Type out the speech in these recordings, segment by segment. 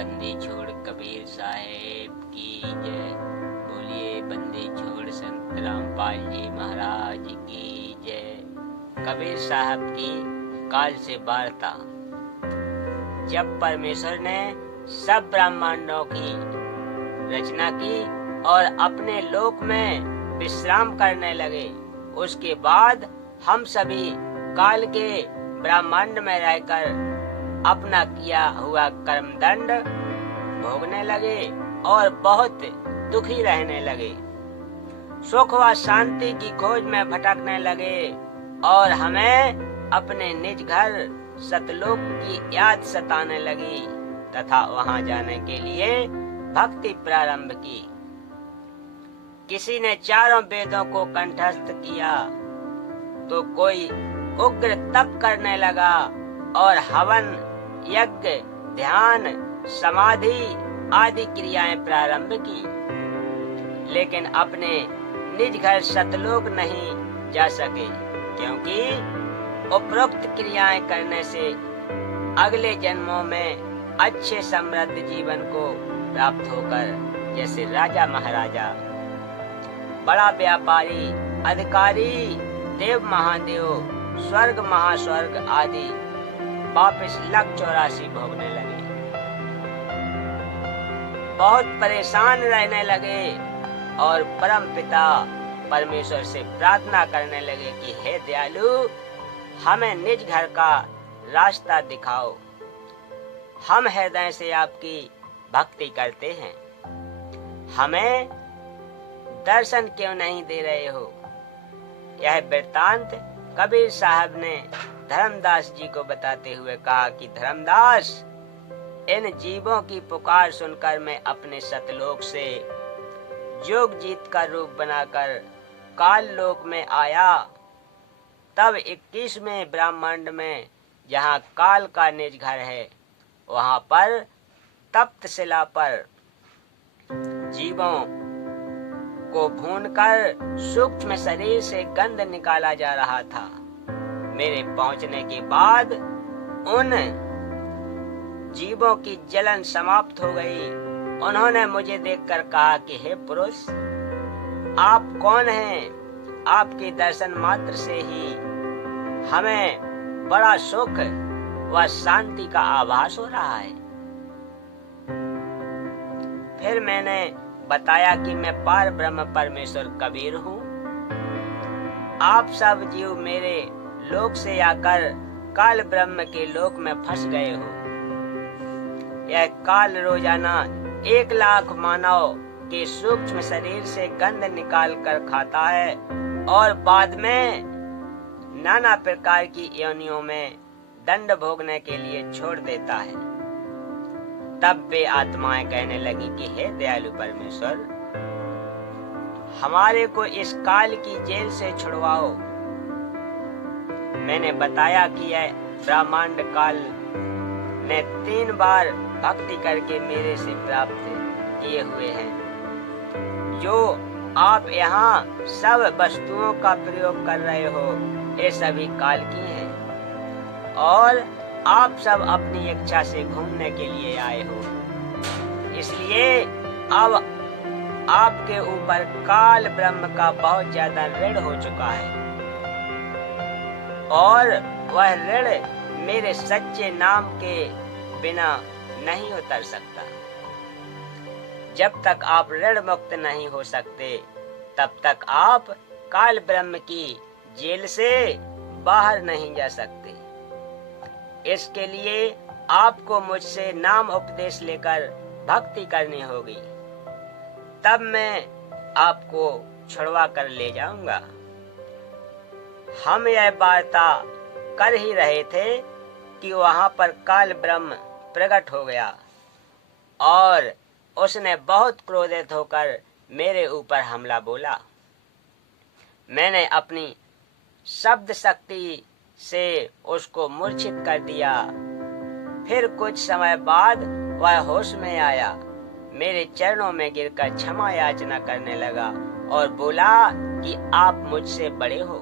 बंदी छोड़ कबीर साहेब की जय। बोलिए बंदी छोड़ संत रामपाल जी महाराज की जय। कबीर साहब की काल से वार्ता। जब परमेश्वर ने सब ब्रह्मांडों की रचना की और अपने लोक में विश्राम करने लगे, उसके बाद हम सभी काल के ब्रह्मांड में रहकर अपना किया हुआ कर्मदंड भोगने लगे और बहुत दुखी रहने लगे। सुख व शांति की खोज में भटकने लगे और हमें अपने निज घर सतलोक की याद सताने लगी तथा वहां जाने के लिए भक्ति प्रारंभ की। किसी ने चारों वेदों को कंठस्थ किया तो कोई उग्र तप करने लगा और हवन, यज्ञ, ध्यान, समाधि आदि क्रियाएं प्रारंभ की, लेकिन अपने निज घर सतलोक नहीं जा सके, क्योंकि उपरोक्त क्रियाएं करने से अगले जन्मों में अच्छे समृद्ध जीवन को प्राप्त होकर जैसे राजा महाराजा, बड़ा व्यापारी, अधिकारी, देव महादेव, स्वर्ग महास्वर्ग आदि वापिस 184 भोगने लगे। बहुत परेशान रहने लगे और परम पिता परमेश्वर से प्रार्थना करने लगे कि हे दयालु, हमें निज घर का रास्ता दिखाओ। हम हृदय से आपकी भक्ति करते हैं, हमें दर्शन क्यों नहीं दे रहे हो। यह वृत्तांत कबीर साहब ने धर्मदास जी को बताते हुए कहा कि धर्मदास, इन जीवों की पुकार सुनकर मैं अपने सतलोक से जोग जीत का रूप बनाकर काल लोक में आया। तब 21वें ब्रह्मांड में जहाँ काल का निज घर है, वहां पर तप्त शिला पर जीवों को भूनकर सूक्ष्म शरीर से गंध निकाला जा रहा था। मेरे पहुंचने के बाद उन जीवों की जलन समाप्त हो गई। उन्होंने मुझे देखकर कहा कि हे पुरुष, आप कौन हैं? आपके दर्शन मात्र से ही हमें बड़ा सुख व शांति का आभास हो रहा है। फिर मैंने बताया कि मैं पार ब्रह्म परमेश्वर कबीर हूँ। आप सब जीव मेरे लोक से आकर काल ब्रह्म के लोक में फंस गए हो। यह काल रोजाना 1 लाख मानव के सूक्ष्म शरीर से गंध निकाल कर खाता है और बाद में नाना प्रकार की योनियों में दंड भोगने के लिए छोड़ देता है। तब वे आत्माएं कहने लगी कि हे दयालु परमेश्वर, हमारे को इस काल की जेल से छुड़वाओ। मैंने बताया कि यह ब्रह्मांड काल ने 3 बार भक्ति करके मेरे से प्राप्त किए हुए हैं। जो आप यहाँ सब वस्तुओं का प्रयोग कर रहे हो, ये सभी काल की हैं और आप सब अपनी इच्छा से घूमने के लिए आए हो। इसलिए अब आपके ऊपर काल ब्रह्म का बहुत ज्यादा ऋण हो चुका है और वह ऋण मेरे सच्चे नाम के बिना नहीं उतर सकता। जब तक आप ऋण मुक्त नहीं हो सकते, तब तक आप काल ब्रह्म की जेल से बाहर नहीं जा सकते। इसके लिए आपको मुझसे नाम उपदेश लेकर भक्ति करनी होगी, तब मैं आपको छुड़वा कर ले जाऊंगा। हम यह वार्ता कर ही रहे थे कि वहां पर काल ब्रह्म प्रकट हो गया और उसने बहुत क्रोधित होकर मेरे ऊपर हमला बोला। मैंने अपनी शब्द शक्ति से उसको मूर्छित कर दिया। फिर कुछ समय बाद वह होश में आया, मेरे चरणों में गिरकर क्षमा याचना करने लगा और बोला कि आप मुझसे बड़े हो,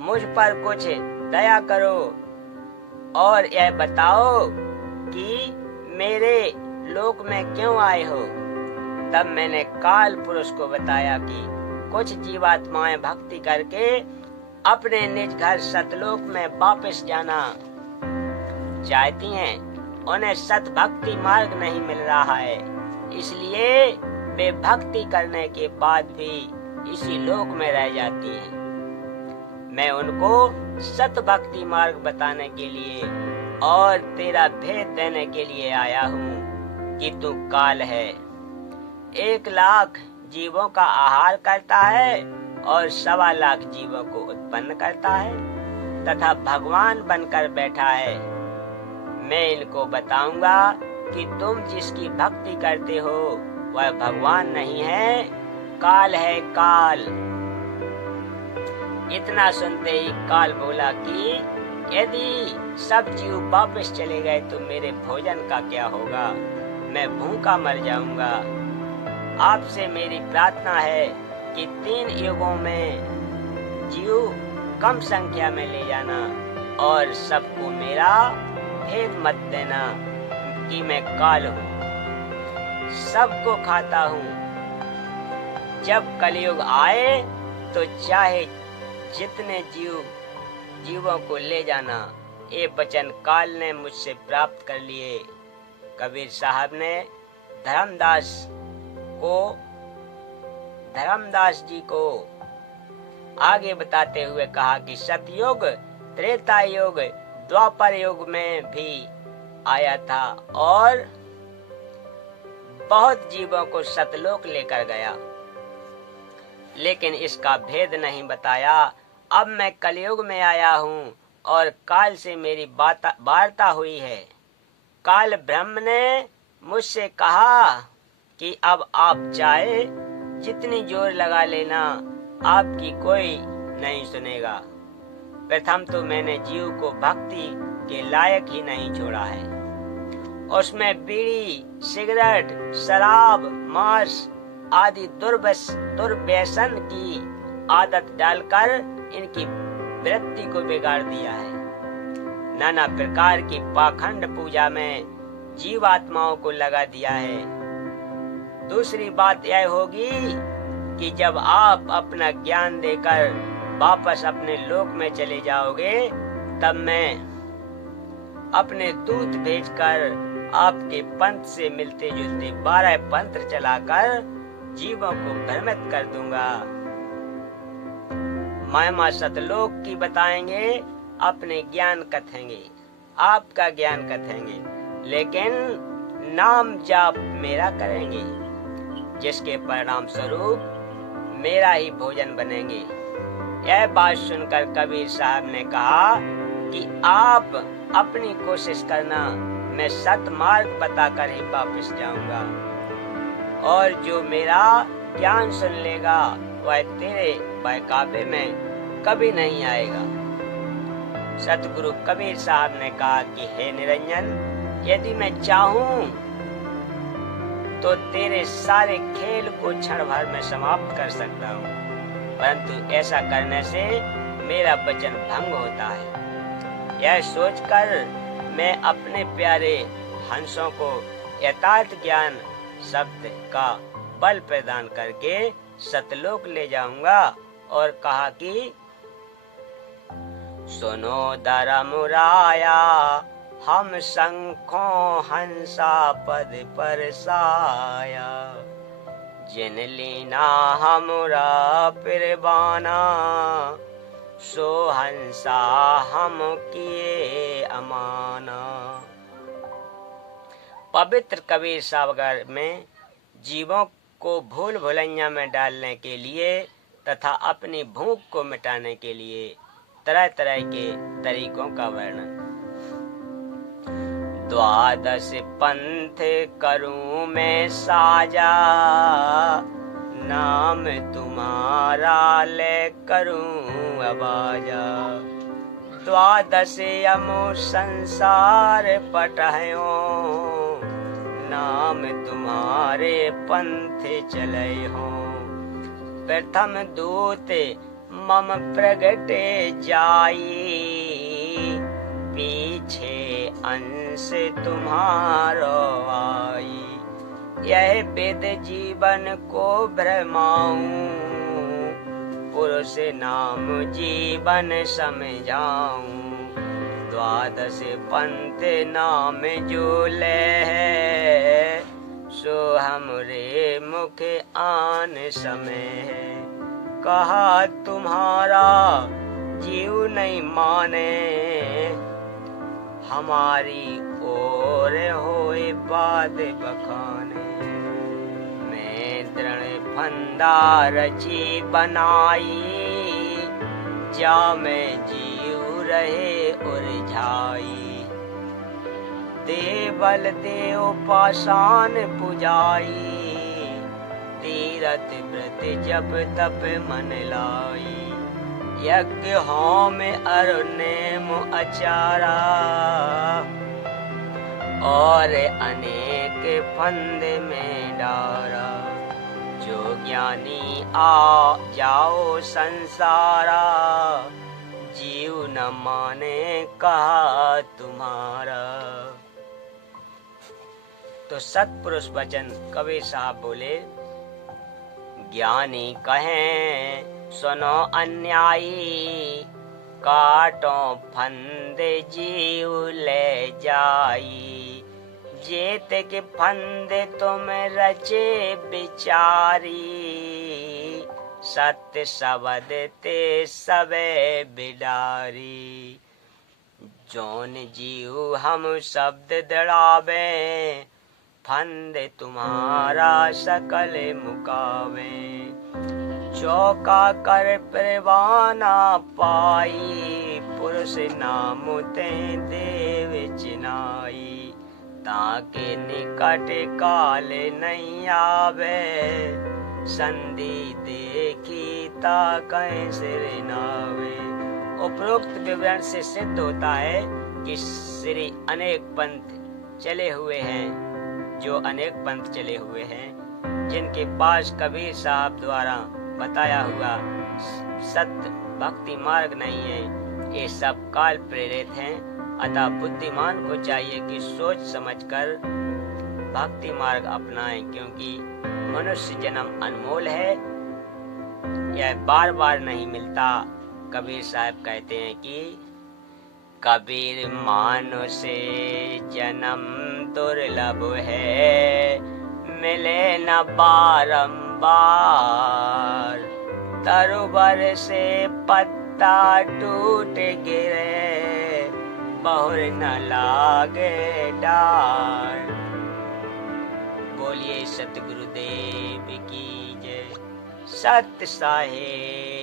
मुझ पर कुछ दया करो और यह बताओ कि मेरे लोक में क्यों आए हो? तब मैंने काल पुरुष को बताया कि कुछ जीवात्माएं भक्ति करके अपने निज घर सतलोक में वापस जाना चाहती हैं। उन्हें सत भक्ति मार्ग नहीं मिल रहा है, इसलिए वे भक्ति करने के बाद भी इसी लोक में रह जाती हैं। मैं उनको सत भक्ति मार्ग बताने के लिए और तेरा भेद देने के लिए आया हूँ कि तू काल है, 1 लाख जीवों का आहार करता है और 1.25 लाख जीवों को उत्पन्न करता है तथा भगवान बनकर बैठा है। मैं इनको बताऊंगा कि तुम जिसकी भक्ति करते हो वह भगवान नहीं है, काल है, काल। इतना सुनते ही काल बोला कि यदि सब जीव वापस चले गए तो मेरे भोजन का क्या होगा? मैं भूखा मर जाऊंगा। आपसे मेरी प्रार्थना है कि 3 युगों में जीव कम संख्या में ले जाना और सबको मेरा भेद मत देना कि मैं काल हूँ, सबको खाता हूँ। जब कलयुग आए तो चाहे जितने जीवों को ले जाना। ये वचन काल ने मुझसे प्राप्त कर लिए। कबीर साहब ने धर्मदास जी को आगे बताते हुए कहा कि सतयुग, त्रेता युग, द्वापर युग में भी आया था और बहुत जीवों को सतलोक लेकर गया, लेकिन इसका भेद नहीं बताया। अब मैं कलयुग में आया हूँ और काल से मेरी वार्ता हुई है। काल ब्रह्म ने मुझसे कहा कि अब आप चाहे जितनी जोर लगा लेना, आपकी कोई नहीं सुनेगा। प्रथम तो मैंने जीव को भक्ति के लायक ही नहीं छोड़ा है। उसमें बीड़ी, सिगरेट, शराब, मांस आदि दुर्व्यसन की आदत डालकर इनकी वृत्ति को बिगाड़ दिया है। नाना प्रकार की पाखंड पूजा में जीवात्माओं को लगा दिया है। दूसरी बात यह होगी कि जब आप अपना ज्ञान देकर वापस अपने लोक में चले जाओगे, तब मैं अपने दूत भेजकर आपके पंथ से मिलते जुलते 12 पंत्र चलाकर जीवों को भ्रमित कर दूंगा। महिमा सतलोक की बताएंगे, अपने ज्ञान कथेंगे, आपका ज्ञान कथेंगे, लेकिन नाम जाप मेरा करेंगे, जिसके परिणाम स्वरूप मेरा ही भोजन बनेंगे। यह बात सुनकर कबीर साहब ने कहा कि आप अपनी कोशिश करना, मैं सत मार्ग बताकर ही वापस जाऊंगा और जो मेरा ज्ञान सुन लेगा वह तेरे बहकावे में कभी नहीं आएगा। सतगुरु कबीर साहब ने कहा कि हे निरंजन, यदि मैं चाहूं तो तेरे सारे खेल को क्षण भर में समाप्त कर सकता हूँ, परंतु ऐसा करने से मेरा वचन भंग होता है। यह सोचकर मैं अपने प्यारे हंसों को यथार्थ ज्ञान शब्द का बल प्रदान करके सतलोक ले जाऊंगा। और कहा कि सुनो धर्मराया, हम शंखों हंसा पद पर साया, जिन लीना हमरा पिरबाना, सो हंसा हम किए अमाना। पवित्र कबीर सागर में जीवों को भूल भुलैया में डालने के लिए तथा अपनी भूख को मिटाने के लिए तरह तरह के तरीकों का वर्णन। 12 पंथ करूं मैं साजा, नाम तुम्हारा ले करूं अबाजा। 12 यमो संसार पटहयो, नाम तुम्हारे पंथ चले हो। प्रथम दूत मम प्रगटे जाई, पीछे अंश तुम्हारो आई। यह विद जीवन को भ्रमाऊं, पुरुष नाम जीवन समझाऊं। द्वादश पंथ नाम जो ले, सो हमरे मुख आन समय। कहा तुम्हारा जीव नहीं माने, हमारी ओर होए बात बखाने। मैं दृढ़ फंदा रची बनाई, जा में जीव रहे उलझाई। दे बल दे उपासान पुजाई, तीरथ व्रत जप तप मन लाई। यज्ञ होम अरुनेम आचारा, और अनेक फंद में डारा। जो ज्ञानी आ जाओ संसारा, जीव न माने कहा तुम्हारा। तो सत्पुरुष वचन कबीर साहब बोले, ज्ञानी कहें सुनो अन्यायी, काटो फंद जीव ले जाई। जेत के फंद तुम रचे बिचारी, सत्य शब्द ते सबे बिडारी। जौन जीव हम शब्द दड़ावे, फंद तुम्हारा सकल मुकावे। चौका कर परवाना पाई, पुरुष नाम ते देव चिनाई। ताके निकट काल नहीं आवे, संधि देखी ताकि सिर नावे। उपरोक्त विवरण से सिद्ध होता है कि श्री अनेक पंथ चले हुए हैं, जो अनेक पंथ चले हुए हैं, जिनके पास कबीर साहब द्वारा बताया हुआ सत्य भक्ति मार्ग नहीं है, ये सब काल प्रेरित हैं। अतः बुद्धिमान को चाहिए कि सोच समझकर भक्ति मार्ग अपनाएं, क्योंकि मनुष्य जन्म अनमोल है, यह बार बार नहीं मिलता। कबीर साहब कहते हैं कि कबीर मानुष जन्म दुर्लभ है, मिले न बारंबार। तरुवर से पत्ता टूट गिरे, बहुर न लागे डार। बोलिए सतगुरुदेव की जय। सत्य साहेब